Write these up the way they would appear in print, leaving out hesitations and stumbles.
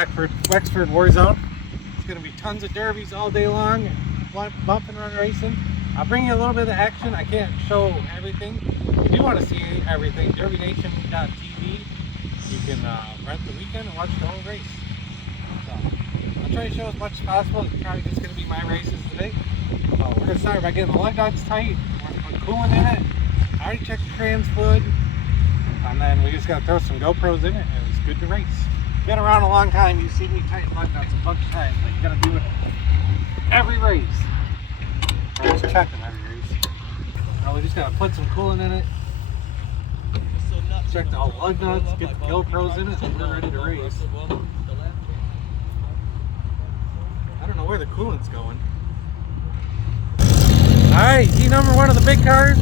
Wexford Warzone. It's going to be tons of derbies all day long, bump and run racing. I'll bring you a little bit of action. I can't show everything. If you do want to see everything, derbynation.tv. You can rent the weekend and watch the whole race. So I'll try to show as much as possible. It's probably just going to be my races today. We're going to start by getting the lug nuts tight. We're going to put coolant in it. I already checked the trans fluid. And then we just got to throw some GoPros in it and it's good to race. Been around a long time, you've seen me tighten lug nuts a bunch of times, but you got to do it every race. Or just check them every race. Now we just got to put some coolant in it. Check all the lug nuts, get the GoPros in it, and we're ready to race. I don't know where the coolant's going. Alright, heat number one of the big cars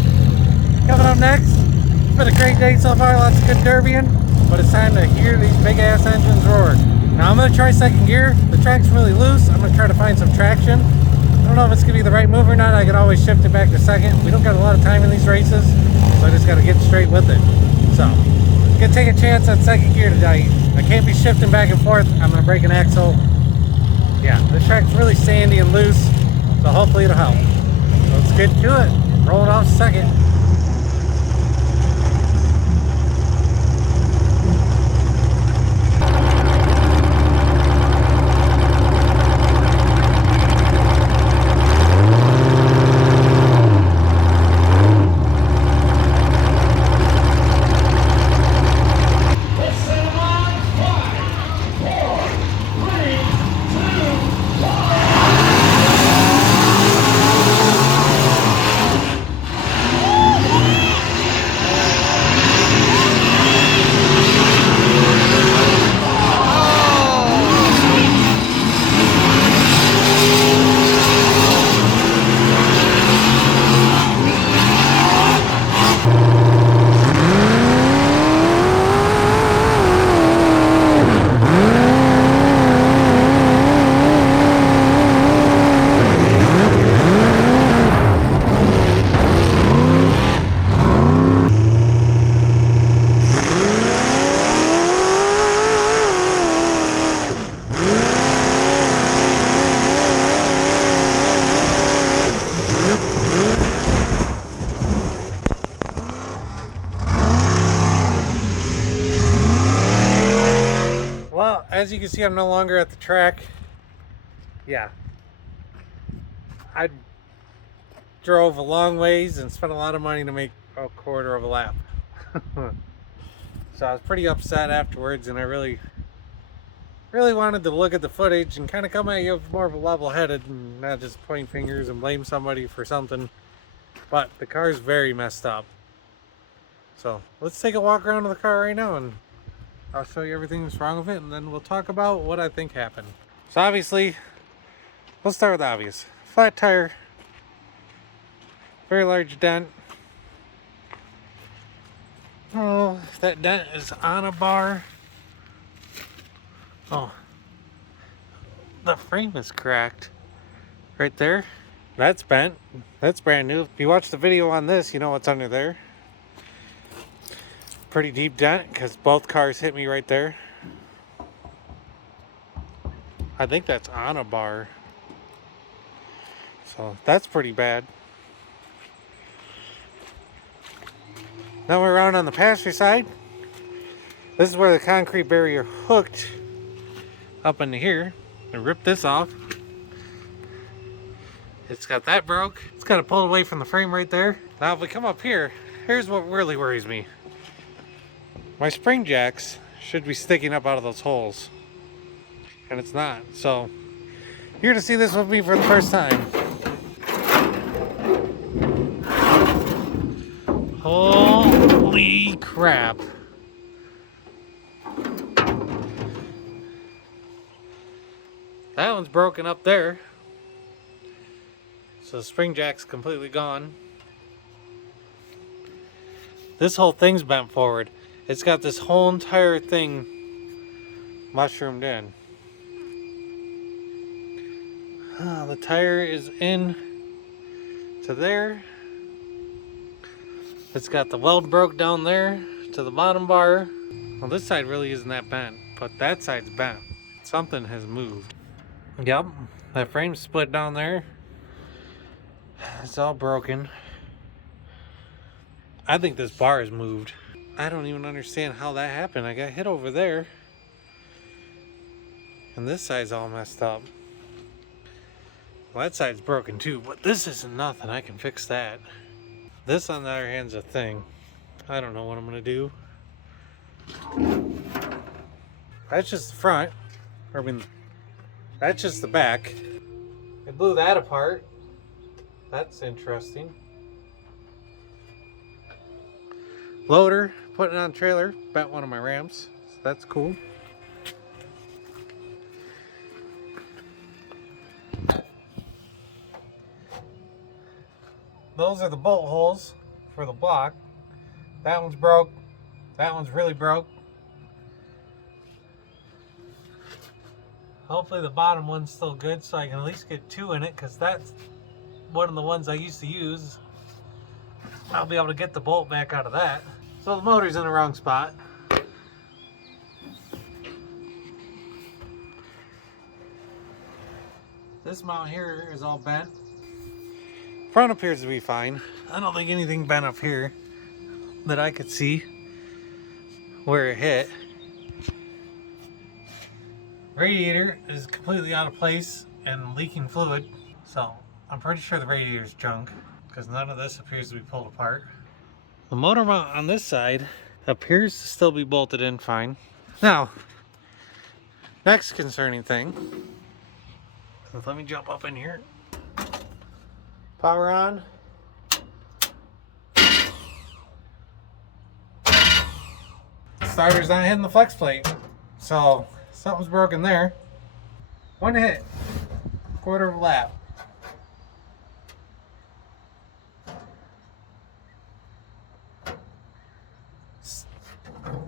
coming up next. It's been a great day so far, lots of good derbying, but it's time to hear these big ass engines roar. Now I'm going to try second gear. The track's really loose. I'm going to try to find some traction. I don't know if it's going to be the right move or not. I can always shift it back to second. We don't got a lot of time in these races, so I just got to get straight with it. So, I'm going to take a chance on second gear tonight. I can't be shifting back and forth. I'm going to break an axle. Yeah, the track's really sandy and loose, so hopefully it'll help. So let's get to it. Rolling off second. Well, as you can see, I'm no longer at the track. Yeah. I drove a long ways and spent a lot of money to make a quarter of a lap. So I was pretty upset afterwards, and I really wanted to look at the footage and kind of come at you more of a level-headed and not just point fingers and blame somebody for something. But the car's very messed up. So let's take a walk around to the car right now and I'll show you everything that's wrong with it, and then we'll talk about what I think happened. So obviously, let's start with the obvious. Flat tire, very large dent. Oh, that dent is on a bar. Oh, the frame is cracked right there. That's bent. That's brand new. If you watch the video on this, you know what's under there. Pretty deep dent because both cars hit me right there. I think that's on a bar. So that's pretty bad. Now we're around on the passenger side. This is where the concrete barrier hooked up into here. I ripped this off. It's got that broke. It's got it pulled away from the frame right there. Now if we come up here, here's what really worries me. My spring jacks should be sticking up out of those holes, and it's not. So you're to see this with me for the first time. Holy crap. That one's broken up there. So the spring jack's completely gone. This whole thing's bent forward. It's got this whole entire thing mushroomed in. The tire is in to there. It's got the weld broke down there to the bottom bar. Well, this side really isn't that bent, but that side's bent. Something has moved. Yep, that frame's split down there. It's all broken. I think this bar has moved. I don't even understand how that happened. I got hit over there. And this side's all messed up. Well, that side's broken too, but this isn't nothing. I can fix that. This, on the other hand, is a thing. I don't know what I'm gonna do. That's just the front. I mean, that's just the back. I blew that apart. That's interesting. Loader, putting it on trailer. Bent one of my Rams. So that's cool. Those are the bolt holes for the block. That one's broke. That one's really broke. Hopefully the bottom one's still good so I can at least get 2 in it, because that's one of the ones I used to use. I'll be able to get the bolt back out of that. So the motor's in the wrong spot. This mount here is all bent. Front appears to be fine. I don't think anything bent up here that I could see where it hit. Radiator is completely out of place and leaking fluid, so I'm pretty sure the radiator's junk because none of this appears to be pulled apart. The motor mount on this side appears to still be bolted in fine. Now, next concerning thing, let me jump up in here. Power on. Starter's not hitting the flex plate, so something's broken there. One hit, quarter of a lap.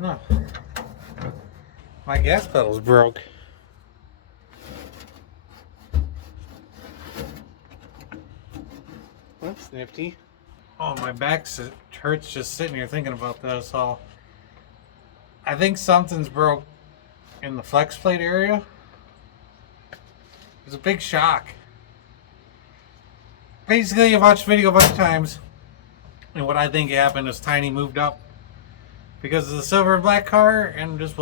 No, my gas pedal's broke. That's nifty. Oh, my back hurts just sitting here thinking about this. I think something's broke in the flex plate area. It's a big shock. Basically, I've watched the video a bunch of times, and what I think happened is Tiny moved up because of the silver and black car and just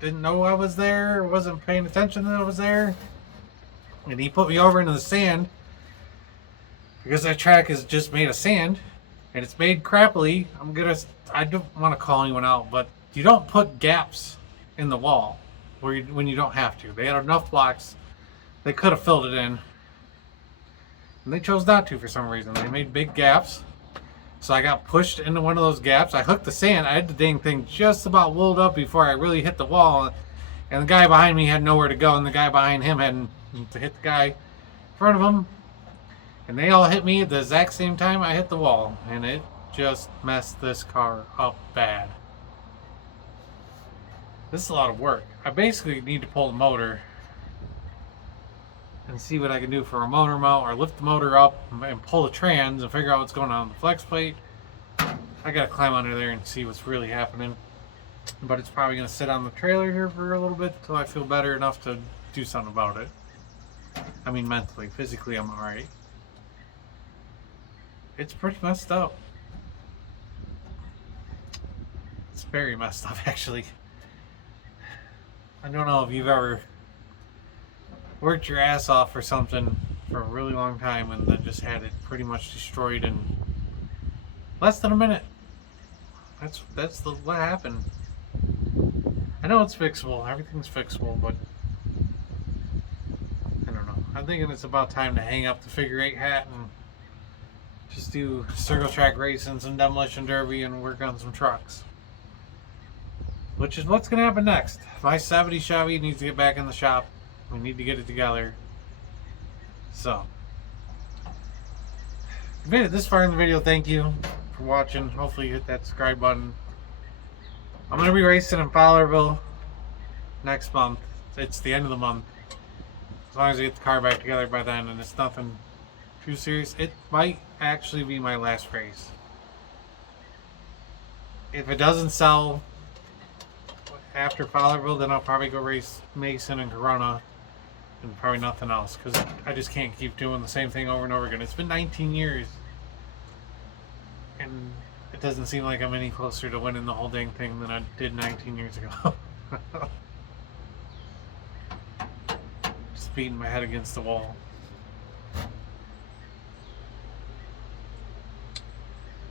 didn't know I was there, wasn't paying attention that I was there, and he put me over into the sand because that track is just made of sand and it's made crappily. I don't want to call anyone out, but you don't put gaps in the wall when you don't have to. They had enough blocks, they could have filled it in, and they chose not to for some reason. They made big gaps, so I got pushed into one of those gaps. I hooked the sand. I had the dang thing just about wooled up before I really hit the wall, and the guy behind me had nowhere to go, and the guy behind him had to hit the guy in front of him, and they all hit me at the exact same time I hit the wall, and it just messed this car up bad. This is a lot of work. I basically need to pull the motor and see what I can do for a motor mount, or lift the motor up and pull the trans and figure out what's going on with the flex plate. I gotta climb under there and see what's really happening. But it's probably gonna sit on the trailer here for a little bit until I feel better enough to do something about it. I mean, mentally. Physically, I'm alright. It's pretty messed up. It's very messed up, actually. I don't know if you've ever worked your ass off for something for a really long time and then just had it pretty much destroyed in less than a minute. That's what happened. I know it's fixable. Everything's fixable, but I don't know. I'm thinking it's about time to hang up the figure 8 hat and just do circle track racing, some demolition derby, and work on some trucks. Which is what's going to happen next. My 70 Chevy needs to get back in the shop. We need to get it together. So, if you made it this far in the video, thank you for watching. Hopefully you hit that subscribe button. I'm going to be racing in Fowlerville next month. It's the end of the month. As long as I get the car back together by then and it's nothing too serious, it might actually be my last race. If it doesn't sell after Fowlerville, then I'll probably go race Mason and Corona, and probably nothing else, because I just can't keep doing the same thing over and over again. It's been 19 years, and it doesn't seem like I'm any closer to winning the whole dang thing than I did 19 years ago. Just beating my head against the wall.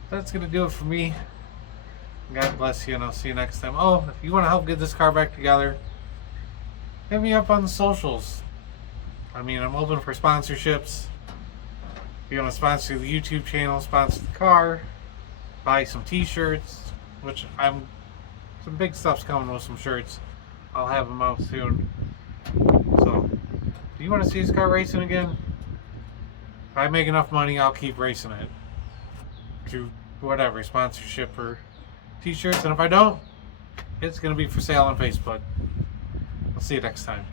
That's gonna do it for me. God bless you, and I'll see you next time. Oh, if you want to help get this car back together, hit me up on the socials. I mean, I'm open for sponsorships. If you want to sponsor the YouTube channel, sponsor the car, buy some t-shirts, which some big stuff's coming with some shirts. I'll have them out soon. So, do you want to see this car racing again? If I make enough money, I'll keep racing it. Through whatever, sponsorship or t-shirts. And if I don't, it's going to be for sale on Facebook. I'll see you next time.